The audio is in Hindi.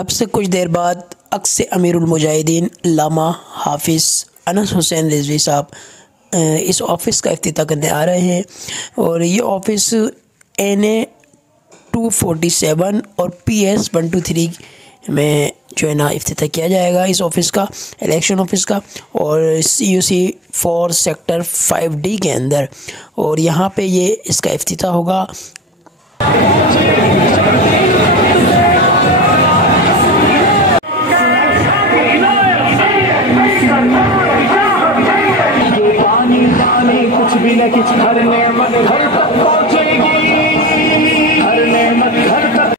अब से कुछ देर बाद अक्स अमीरुल मुजाहिदीन अल्लामा हाफिज़ अनस हुसैन रिजवी साहब इस ऑफ़िस का इफ्तिताह करने आ रहे हैं। और ये ऑफ़िस NA 247 और PS 123 में जो है ना इफ्तिताह किया जाएगा इस ऑफ़िस का, इलेक्शन ऑफ़िस का, और CUC 4 सेक्टर 5D के अंदर। और यहाँ पे ये इसका इफ्तिताह होगा। कुछ भी न कुछ हर नेमत घर तक पहुंचेगी, हर नेमत घर तक।